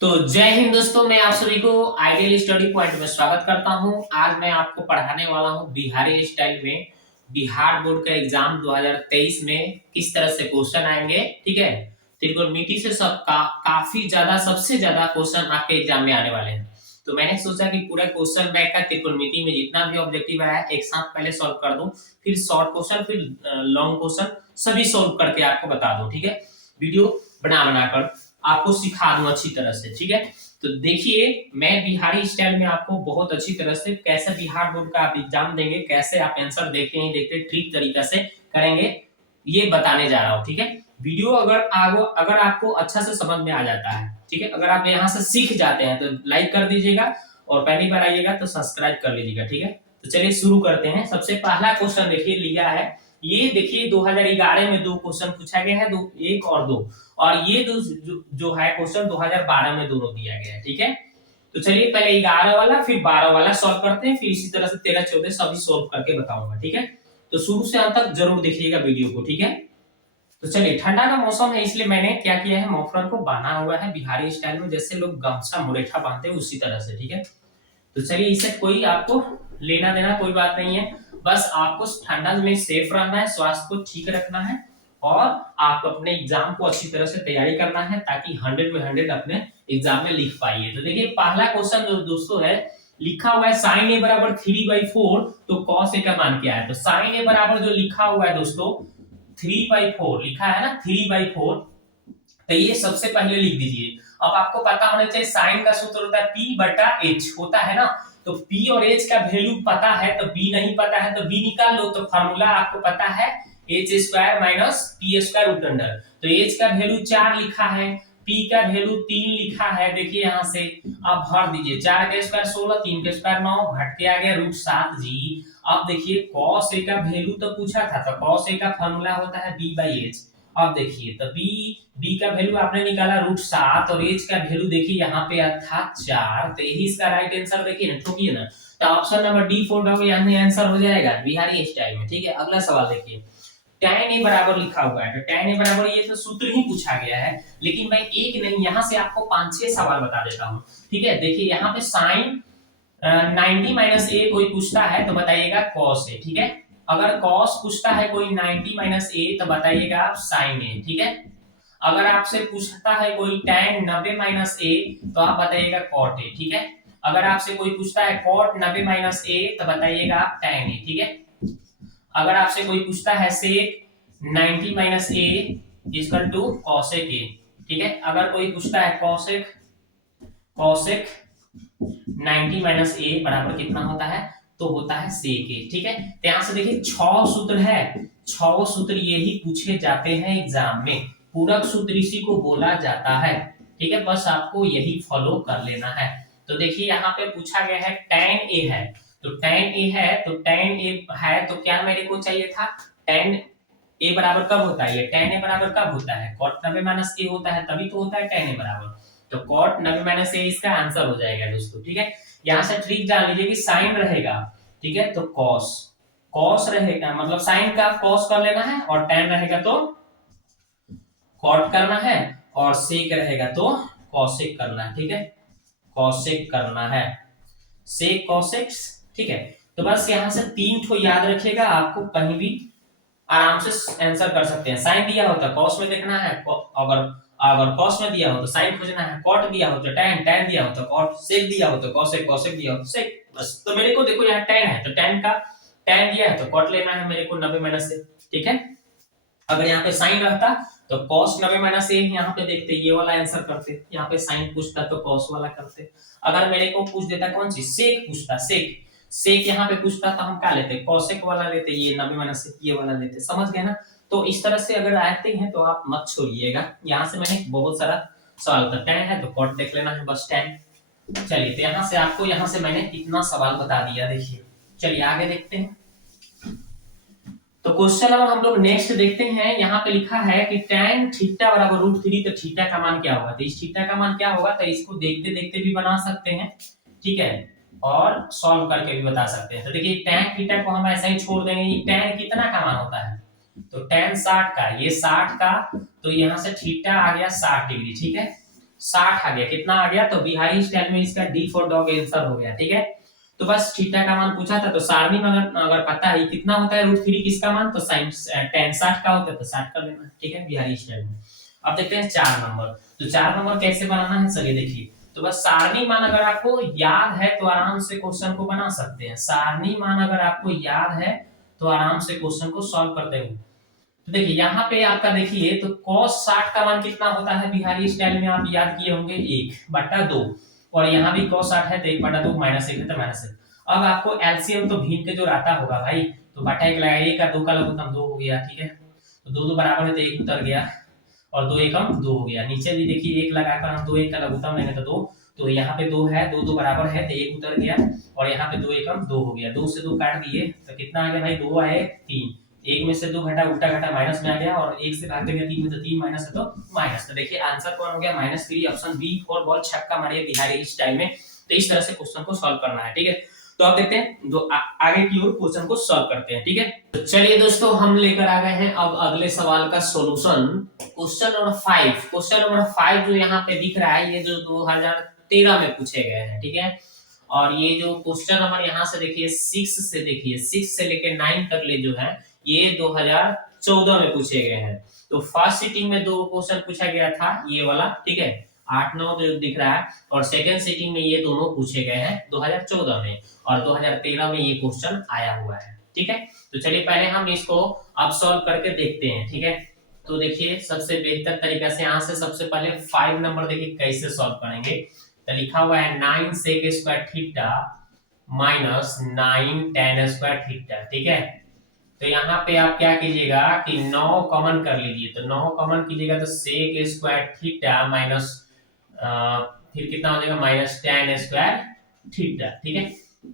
तो जय हिंद दोस्तों, मैं आप सभी को आइडियल स्टडी पॉइंट में स्वागत करता हूं। आज मैं आपको पढ़ाने वाला हूं बिहारी स्टाइल में बिहार बोर्ड का एग्जाम 2023 में किस तरह से क्वेश्चन आएंगे। ठीक है, त्रिकोणमिति से काफी ज्यादा, सबसे ज्यादा क्वेश्चन आपके एग्जाम में आने वाले हैं। तो मैंने सोचा कि पूरा क्वेश्चन बैंक का त्रिकोणमिति में जितना भी ऑब्जेक्टिव आया एक साथ पहले सॉल्व कर दूं, फिर शॉर्ट क्वेश्चन, फिर लॉन्ग क्वेश्चन सभी सॉल्व करके आपको बता दूं। ठीक है, वीडियो बना बनाकर आपको सिखा दूं अच्छी तरह से। ठीक है, तो देखिए मैं बिहारी स्टाइल में आपको बहुत अच्छी तरह से कैसे बिहार बोर्ड का आप एग्जाम देंगे, कैसे आप आंसर देखते हैं, देखते ठीक तरीका से करेंगे, ये बताने जा रहा हूँ। ठीक है, वीडियो अगर आपको अच्छा से समझ में आ जाता है, ठीक है, अगर आप यहाँ से सीख जाते हैं तो लाइक कर दीजिएगा, और पहली बार आइएगा तो सब्सक्राइब कर लीजिएगा। ठीक है, तो चलिए शुरू करते हैं। सबसे पहला क्वेश्चन देखिए लिया है, ये देखिए 2011 में दो क्वेश्चन पूछा गया है, दो, एक और दो, और ये जो है क्वेश्चन 2012 में दोनों दिया गया है। ठीक है, तो चलिए पहले 11 वाला फिर 12 वाला सॉल्व करते हैं, फिर इसी तरह से 13 14 सभी सॉल्व करके बताऊंगा। ठीक है, तो शुरू से अंत तक जरूर देखिएगा वीडियो को। ठीक है, तो चलिए ठंडा का मौसम है इसलिए मैंने क्या किया है, मफलर को बांधा हुआ है बिहारी स्टाइल में, जैसे लोग गमछा मुरेठा बांधते हैं उसी तरह से। ठीक है, तो चलिए इससे कोई आपको लेना देना कोई बात नहीं है, बस आपको ठंडा में सेफ रहना है, स्वास्थ्य को ठीक रखना है, और आप अपने एग्जाम को अच्छी तरह से तैयारी करना है ताकि 100 में 100 अपने एग्जाम में लिख पाइए। तो देखिए पहला क्वेश्चन जो दोस्तों है, लिखा हुआ है साइन ए बराबर 3/4, तो कॉस ए का मान क्या है। तो साइन ए बराबर जो लिखा हुआ है दोस्तों 3/4 लिखा है ना, 3/4, तो ये सबसे पहले लिख दीजिए। अब आपको पता होना चाहिए साइन का सूत्र होता है P/H होता है ना, तो P और H का वैल्यू पता है तो B नहीं पता है तो B निकाल लो। तो फॉर्मूला आपको पता है H² minus P² root under. तो H का वैल्यू 4 लिखा है, P का वैल्यू 3 लिखा है, देखिए यहाँ से अब भर दीजिए। 4 का स्क्वायर 16, 3 का स्क्वायर 9, घट के आ गया √7 जी। अब देखिए cos A का वैल्यू तो पूछा था, तो cos A का फॉर्मूला होता है B/H। अब देखिए तो बी का वैल्यू आपने निकाला √7, और एच का वैल्यू देखिए यहाँ पे था 4, तो यही इसका राइट आंसर देखिए ना, ठोकिए ना, तो ऑप्शन नंबर डी 4 यानी आंसर हो जाएगा बिहारी स्टाइल में। ठीक है, अगला सवाल देखिए, tan a बराबर लिखा हुआ है, तो tan a बराबर ये तो सूत्र ही पूछा गया है, लेकिन मैं एक नहीं यहाँ से आपको 5-6 सवाल बता देता हूँ। ठीक है, देखिए यहाँ पे साइन 90 माइनस ए कोई पूछता है तो बताइएगा cos a। ठीक है, अगर cos पूछता है कोई 90 माइनस ए तो बताइएगा आप sin a। ठीक है, अगर आपसे पूछता है कोई tan 90 माइनस ए तो आप बताइएगा cot a। ठीक है, अगर आपसे कोई पूछता है cot 90 माइनस ए तो बताइएगा आप tan a। ठीक है, अगर आपसे कोई पूछता है sec 90 minus A equal to cosec a। ठीक है, अगर कोई पूछता है cosec 90 माइनस ए बराबर कितना होता है, तो होता है sec a। ठीक है, तो यहां से देखिए 6 सूत्र है, 6 सूत्र यही पूछे जाते हैं एग्जाम में, पूरक सूत्र इसी को बोला जाता है। ठीक है, बस आपको यही फॉलो कर लेना है। तो देखिए यहाँ पे पूछा गया है tan a है, तो tan a है, तो tan a है तो क्या मेरे को चाहिए था, tan a बराबर कब होता है, ये tan a बराबर कब होता है, cot 90 माइनस a होता है, तभी तो होता है tan a बराबर, तो cot 90 माइनस a इसका आंसर हो जाएगा दोस्तों। ठीक है, यहाँ से ट्रिक जान लीजिए कि साइन रहेगा, ठीक है, तो cos रहेगा, मतलब साइन का cos कर लेना है, और tan रहेगा तो cot करना है, और sec रहेगा तो cosec करना है। ठीक है, cosec करना है, sec cosec। ठीक है, तो बस यहाँ से 3 ठो याद रखिएगा, आपको कहीं भी आराम से आंसर कर सकते हैं। साइन दिया हो तो cos में देखना है, अगर अगर cos में दिया हो तो साइन खोजना है, cot दिया हो तो tan दिया हो तो cot, sec दिया हो तो cosec दिया हो तो sec। बस तो मेरे को देखो यहाँ tan है तो tan दिया है तो cot लेना है मेरे को 90 माइनस से। ठीक है, अगर यहाँ पे साइन रहता तो cos 90 माइनस ए यहाँ पे देखते, ये वाला आंसर करते, यहाँ पे साइन पूछता तो cos वाला करते। अगर मेरे को पूछ देता कौन सी sec पूछता, sec यहाँ पे पूछता तो हम क्या लेते, cosec वाला लेते, ये 90 माइनस से ये वाला लेते। समझ गए ना, तो इस तरह से अगर आते हैं तो आप मत छोड़िएगा। यहाँ से मैंने बहुत सारा सवाल था, tan है तो cot देख लेना है, बस tan। चलिए, तो यहाँ से आपको, यहाँ से मैंने इतना सवाल बता दिया। देखिए चलिए आगे देखते हैं, तो क्वेश्चन अब हम लोग नेक्स्ट देखते हैं। यहाँ पे लिखा है कि tan थीटा बराबर √3, तो थीटा का मान क्या होगा, तो इस थीटा का मान क्या होगा, तो इसको देखते देखते भी बना सकते हैं। ठीक है, और सॉल्व करके भी बता सकते हैं। तो देखिए tan थीटा को हम ऐसा ही छोड़ देंगे, ये tan कितना का मान होता है, तो tan 60 का, ये 60 का, तो यहाँ से थीटा आ गया 60 डिग्री। ठीक है, 60 आ गया। कितना आ गया? तो बिहारी स्टाइल में इसका डी फॉर डॉग आंसर हो गया। ठीक है, तो बस थीटा का मान पूछा था, तो सारणी में अगर पता है कितना होता है √3 किसका मान, तो sin tan 60 का होता है, तो 60 कर लेना। ठीक है, बिहारी स्टाइल में। अब देखते हैं 4 नंबर। तो 4 नंबर कैसे बनाना है चलिए देखिए। तो बस सारणी मान अगर आपको याद है तो आराम से क्वेश्चन को बना सकते हैं। सारणी मान अगर आपको याद है तो आराम से क्वेश्चन को सॉल्व करते हैं। तो देखिए यहाँ पे आपका देखिए, तो cos 60 का मान कितना होता है बिहारी स्टाइल में, आप याद किए होंगे 1/2, और यहाँ भी cos 60 है तो 1/2 -1 है तो -1। अब आपको एलसीएम तो भीम के जो आता होगा भाई, तो बटा 1 लगाया, 1 का 2 का लघुत्तम 2 हो गया। ठीक है, तो 2 2 बराबर है तो 1 उतर गया, और 2 एकम 2 हो गया। नीचे भी देखिए 1 लगाकर हम 2 1 का लघुत्तम लेंगे तो 2, तो यहाँ पे 2 है, 2 2 बराबर है तो 1 उतर गया, और यहाँ पे 2 एकम 2 हो गया। 2 से 2 काट दिए तो कितना आ गया भाई, 2 आए 3, 1 में से 2 घटा, उल्टा घटा माइनस में आ गया, और 1 से भाग देंगे 3 में तो 3 माइनस है तो माइनस। तो देखिए आंसर कौन हो गया, -3। ऑप्शन बी फॉर बॉल छक्का मारिए बिहारी स्टाइल में। तो इस तरह से क्वेश्चन को सॉल्व करना है। ठीक है, तो आप देखते हैं आगे की ओर क्वेश्चन को सॉल्व करते हैं। ठीक है, तो चलिए दोस्तों हम लेकर आ गए हैं अब अगले सवाल का solution. Question number 5, question number 5 जो यहाँ पे दिख रहा है, ये जो 2013 में पूछे गए हैं। ठीक है, और ये जो क्वेश्चन नंबर यहाँ से देखिए 6 से लेके 9 तक ले जो है ये 2014 में पूछे गए हैं। तो फर्स्ट सीटिंग में 2 क्वेश्चन पूछा गया था, ये वाला। ठीक है, 8 9 जो दिख रहा है, और सेकंड सीटिंग में ये दोनों पूछे गए हैं 2014 में, और 2013 में ये क्वेश्चन आया हुआ है। ठीक है, तो चलिए पहले हम इसको अब सॉल्व करके देखते हैं। ठीक है, तो देखिए सबसे बेहतर तरीका से यहाँ से सबसे पहले 5 नंबर देखिए कैसे सॉल्व करेंगे। तो लिखा हुआ है 9 sec square theta minus 9 tan square theta. ठीक है, तो यहाँ पे आप क्या कीजिएगा कि 9 कॉमन कर लीजिए। तो 9 कॉमन कीजिएगा तो sec स्क्वायर थीटा माइनस फिर कितना हो जाएगा, माइनस tan स्क्वायर थीटा। ठीक है,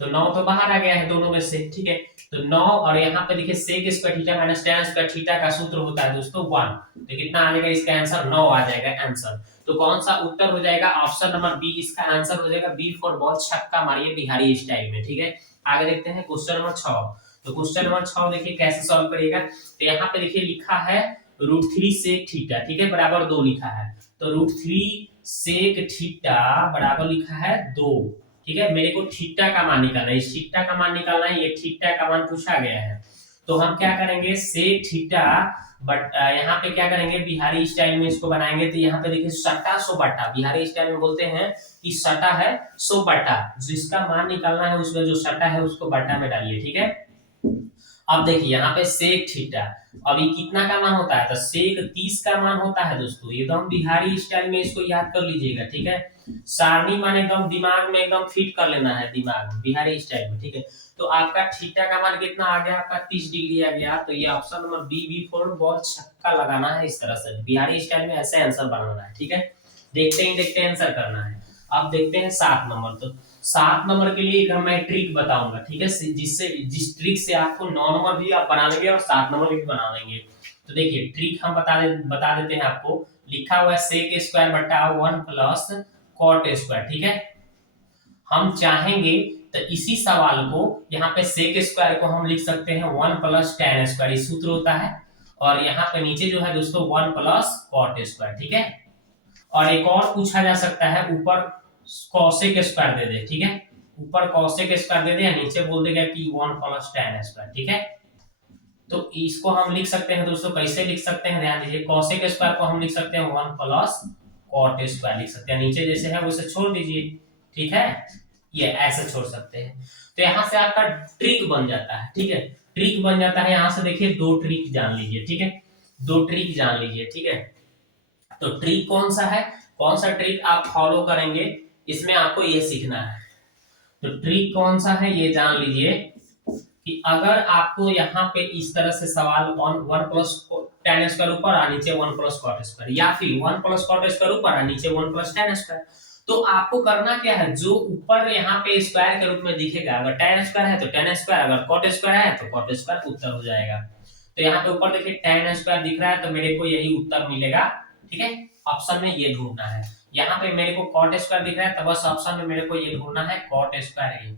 तो 9 तो बाहर आ गया है दोनों में से। ठीक है, तो 9, और यहाँ पे देखिए sec square theta minus tan square theta का सूत्र होता है दोस्तों 1। तो कितना आ जाएगा, इसका आंसर 9 आ जाएगा आंसर। तो कौन सा उत्तर हो जाएगा, ऑप्शन नंबर बी इसका आंसर हो जाएगा। बी फॉर बॉल छक्का मारिए बिहारी स्टाइल में। ठीक है, आगे देखते हैं क्वेश्चन नंबर 6। तो क्वेश्चन नंबर 6 देखिए कैसे सॉल्व करिएगा। तो यहाँ पे देखिए लिखा है √3 sec थीटा। ठीक है, बराबर 2 लिखा है, तो √3 sec थीटा बराबर लिखा है 2। ठीक है, मेरे को थीटा का मान निकालना है, इस थीटा का मान निकालना है, ये थीटा का मान पूछा गया है। तो हम क्या करेंगे, sec थीटा, बट यहाँ पे क्या करेंगे बिहारी स्टाइल में इसको बनाएंगे। तो यहाँ पे देखिए सटा सो बटा, बिहारी स्टाइल में बोलते हैं कि सटा है सो बटा, जिसका मान निकालना है उसमें जो सटा है उसको बटा में डालिए। ठीक है, अब देखिए यहाँ पे sec थीटा, अभी कितना का मान होता है, तो sec 30 का मान होता है दोस्तों। एकदम बिहारी स्टाइल में इसको याद कर लीजिएगा। ठीक है, सारणी मान एकदम दिमाग में एकदम फिट कर लेना है, दिमाग में बिहारी स्टाइल में। ठीक है, तो आपका थीटा का मान कितना आ गया, आपका 30 डिग्री आ गया। तो ये option number B B for ball छक्का लगाना है, इस तरह से बिहारी स्टाइल में ऐसे आंसर बनाना है। ठीक है, देखते हैं आंसर करना है। अब देखते हैं 7 नंबर। तो 7 नंबर के लिए एक मैं ट्रिक बताऊंगा। ठीक है, जिससे जिस ट्रिक से आपको 9 नंबर भी आप बना लेंगे और 7 नंबर भी बना लेंगे। तो देखिए ट्रिक हम बता देते हैं आपको। लिखा हुआ है sec स्क्वायर बटा 1 प्लस cot स्क्वायर। ठीक है, हम चाहेंगे तो इसी सवाल को यहाँ पे sec स्क्वायर को हम लिख सकते हैं 1 प्लस tan स्क्वायर, ये सूत्र होता है, और यहाँ पे नीचे जो है दोस्तों 1 प्लस cot स्क्वायर। ठीक है, और एक और पूछा जा सकता है, ऊपर cosec स्क्वायर दे दे। ठीक है, ऊपर cosec स्क्वायर दे दे या नीचे बोल देगा कि 1 प्लस tan स्क्वायर। ठीक है, तो इसको हम लिख सकते हैं दोस्तों, कैसे लिख सकते हैं ध्यान दीजिए। cosec स्क्वायर को हम लिख सकते हैं 1 प्लस cot स्क्वायर लिख सकते हैं, नीचे जैसे है वैसे छोड़ दीजिए। ठीक है, ये ऐसे छोड़ सकते हैं। तो यहाँ से आपका ट्रिक बन जाता है। ठीक है, ट्रिक बन जाता है। यहाँ से देखिए 2 ट्रिक जान लीजिए। ठीक है, 2 ट्रिक जान लीजिए। ठीक है, तो ट्रिक कौन सा है, कौन सा ट्रिक आप फॉलो करेंगे, इसमें आपको ये सीखना है। तो ट्रिक कौन सा है ये जान लीजिए कि अगर आपको यहाँ पे इस तरह से सवाल 1 प्लस tan स्क्वायर ऊपर और नीचे 1 प्लस cot स्क्वायर, या फिर 1 प्लस cot स्क्वायर ऊपर और नीचे 1 प्लस tan स्क्वायर, तो आपको करना क्या है, जो ऊपर यहाँ पे स्क्वायर के रूप में दिखेगा, अगर tan स्क्वायर है तो tan स्क्वायर, अगर cot स्क्वायर है तो cot स्क्वायर उत्तर हो जाएगा। तो यहाँ पे ऊपर देखिए tan स्क्वायर दिख रहा है, तो मेरे को यही उत्तर मिलेगा। ठीक है, ऑप्शन में ये ढूंढना है। यहाँ पे मेरे को cot स्क्वायर दिख रहा है, तो बस ऑप्शन में मेरे को ये ढूंढना है cot स्क्वायर है।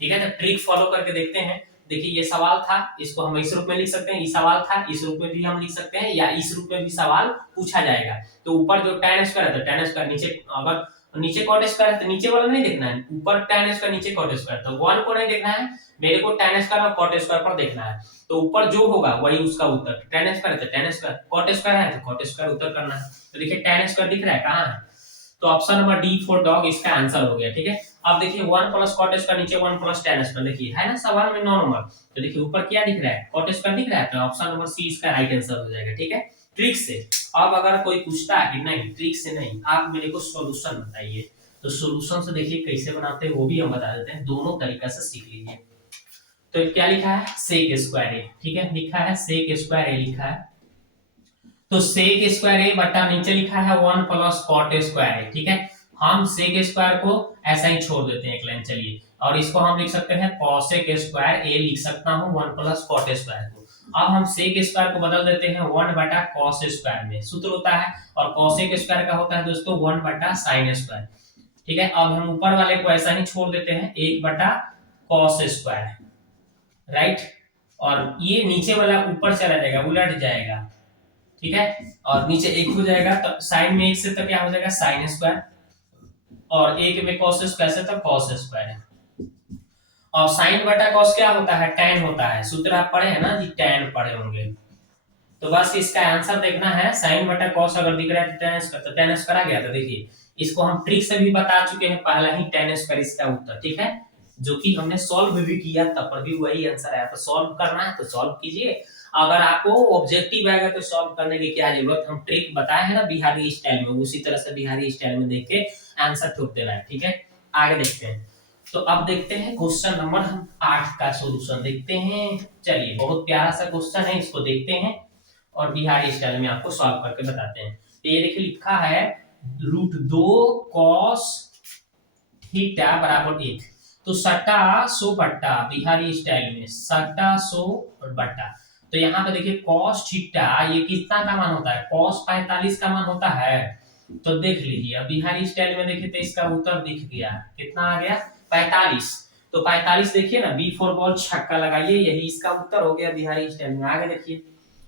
ठीक है, तो ट्रिक फॉलो करके देखते हैं। देखिए ये सवाल था, इसको हम इस रूप में लिख सकते हैं, ये सवाल था, इस रूप में भी हम लिख सकते हैं, या इस रूप में भी सवाल पूछा जाएगा। तो ऊपर जो tan स्क्वायर है तो tan स्क्वायर, नीचे अगर नीचे cot स्क्वायर है तो नीचे वाला नहीं देखना है, ऊपर tan स्क्वायर नीचे cot स्क्वायर, तो 1 को नहीं देखना है, मेरे को tan स्क्वायर और cot स्क्वायर पर देखना है। तो ऊपर जो होगा वही उसका उत्तर, tan स्क्वायर है तो tan स्क्वायर, cot स्क्वायर है तो cot स्क्वायर उत्तर करना है। तो देखिए tan स्क्वायर दिख रहा है कहाँ है, तो option number D for dog इसका आंसर हो गया। ठीक है, अब देखिए 1 प्लस cot स्क्वायर, नीचे 1 प्लस tan स्क्वायर, देखिए है ना सवाल में नॉर्मल, तो देखिए ऊपर क्या दिख रहा है, cot स्क्वायर दिख रहा है, तो ऑप्शन नंबर सी इसका राइट आंसर हो जाएगा। ठीक है, ट्रिक से। अब अगर कोई पूछता है कि नहीं ट्रिक से नहीं, आप मेरे को सॉल्यूशन बताइए, तो सॉल्यूशन से देखिए कैसे बनाते हैं वो भी हम बता देते हैं, दोनों तरीका से सीख लीजिए। तो क्या लिखा है, सेक स्क्वायर ए, ठीक है, लिखा है सेक स्क्वायर ए लिखा है, तो सेक स्क्वायर ए बटा नीचे लिखा है 1 प्लस cot स्क्वायर ए। ठीक है, हम सेक स्क्वायर को ऐसा ही छोड़ देते हैं एक लाइन, चलिए, और इसको हम लिख सकते हैं cosec स्क्वायर ए लिख सकता हूं 1 प्लस cot स्क्वायर को। अब हम सेक स्क्वायर को बदल देते हैं 1 बटा cos स्क्वायर में, सूत्र होता है, और cosec स्क्वायर का होता है दोस्तों 1 बटा sin स्क्वायर। ठीक है, अब हम ऊपर वाले को ऐसा ही छोड़ देते हैं 1 बटा cos स्क्वायर, राइट, और ये नीचे वाला ऊपर चला जाएगा, उलट जाएगा। ठीक है, और नीचे 1 हो जाएगा, तो साइन में 1 से तो क्या हो जाएगा sin स्क्वायर, और 1 में cos स्क्वायर से तो cos स्क्वायर है, और sin बटा cos क्या होता है, tan होता है, सूत्र आप पढ़े हैं ना जी, tan पढ़े होंगे। तो बस इसका आंसर देखना है, sin बटा cos अगर दिख रहा है तो tan स्क्वायर आ गया। तो देखिए इसको हम ट्रिक से भी बता चुके हैं, पहला ही tan स्क्वायर इसका उत्तर। ठीक है, जो कि हमने सॉल्व भी किया तब पर भी वही आंसर आया, तो सॉल्व करना है तो सॉल्व कीजिए, अगर आपको ऑब्जेक्टिव आएगा तो सॉल्व करने की क्या जरूरत, हम ट्रिक बताए हैं ना बिहारी स्टाइल में, उसी तरह से बिहारी स्टाइल में देख के आंसर ठोक देना है। ठीक है, आगे देखते हैं। तो अब देखते हैं क्वेश्चन नंबर हम 8 का सॉल्यूशन देखते हैं। चलिए, बहुत प्यारा सा क्वेश्चन है, इसको देखते हैं और बिहारी स्टाइल में आपको सॉल्व करके बताते हैं। तो ये देखिए लिखा है √2 cos थीटा बराबर 1, तो सटा सो बट्टा, बिहारी स्टाइल में सटा सो बट्टा, तो यहाँ पे देखिए cos थीटा ये कितना का मान होता है, cos 45 का मान होता है, तो देख लीजिए अब बिहारी स्टाइल में देखिए तो इसका उत्तर दिख गया, कितना आ गया 45, तो 45 देखिए ना, बी फॉर बॉल छक्का लगाइए, यही इसका उत्तर हो गया बिहारी स्टाइल में। आगे देखिए,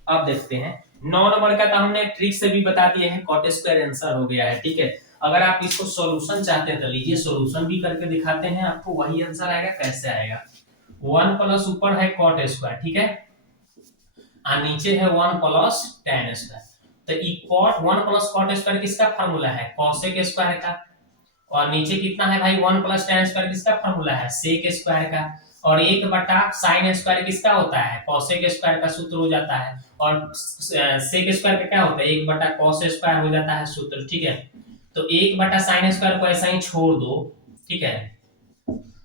अब देखते हैं 9 नंबर का, तो हमने ट्रिक से भी बता दिए हैं, cot स्क्वायर आंसर हो गया है। ठीक है, अगर आप इसको सॉल्यूशन चाहते हैं तो लीजिए, सॉल्यूशन भी करके दिखाते हैं आपको, वही आंसर आएगा। कैसे आएगा, 1 प्लस ऊपर है cot स्क्वायर, ठीक है, और नीचे है 1 प्लस tan स्क्वायर, तो ई cot 1 प्लस cot स्क्वायर किसका फार्मूला है, cosec स्क्वायर का, और नीचे कितना है भाई 1 प्लस tan स्क्वायर किसका फार्मूला है, sec स्क्वायर का, और 1 बटा sin स्क्वायर किसका होता है, cosec स्क्वायर का सूत्र हो जाता है, और sec स्क्वायर का क्या होता है 1 बटा cos स्क्वायर हो जाता है सूत्र। ठीक है, तो 1 बटा sin स्क्वायर को ऐसा ही छोड़ दो, ठीक है,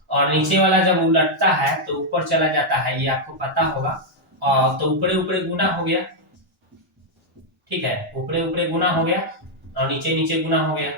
और नीचे वाला जब उलटता है तो ऊपर चला जाता है, ये आपको पता होगा, और तो ऊपरे ऊपरे गुना हो गया, ठीक है, ऊपरे ऊपरे गुना हो गया और नीचे नीचे गुना हो गया,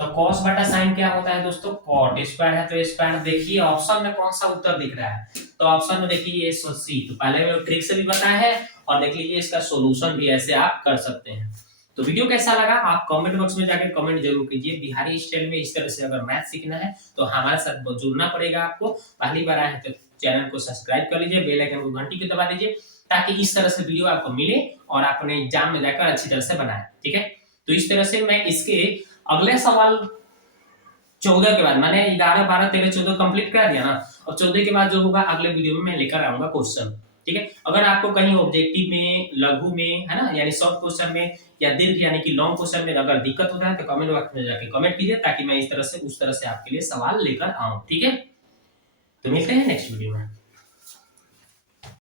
तो cos बटा sin क्या होता है दोस्तों, cot स्क्वायर है, तो स्क्वायर देखिए ऑप्शन में कौन सा उत्तर दिख रहा है, तो ऑप्शन में देखिए ये सी, तो पहले में ट्रिक से भी बताया है, और देख लीजिए इसका सॉल्यूशन भी ऐसे आप कर सकते हैं। तो वीडियो कैसा लगा आप कमेंट बॉक्स में जाकर कमेंट जरूर कीजिए। बिहारी स्टाइल में इस तरह से अगर मैथ सीखना है तो हमारे साथ जुड़ना पड़ेगा आपको, पहली बार आए हैं तो चैनल को सब्सक्राइब कर लीजिए, बेल आइकन को घंटी को दबा दीजिए, ताकि इस तरह से वीडियो आपको मिले और आप अपने एग्जाम में जाकर अच्छी तरह से बनाए। ठीक है, तो इस तरह से मैं इसके अगले सवाल 14 के बाद, मैंने 11, 12, 13, 14 कंप्लीट कर दिया ना, और 14 के बाद जो होगा अगले वीडियो में मैं लेकर आऊंगा क्वेश्चन। ठीक है, अगर आपको कहीं ऑब्जेक्टिव में, लघु में, है ना, यानी शॉर्ट क्वेश्चन में या दीर्घ यानी कि लॉन्ग क्वेश्चन में अगर दिक्कत होता है तो कमेंट बॉक्स में जाके कमेंट कीजिए, ताकि मैं इस तरह से उस तरह से आपके लिए सवाल लेकर आऊं। ठीक है, तो मिलते हैं नेक्स्ट वीडियो में।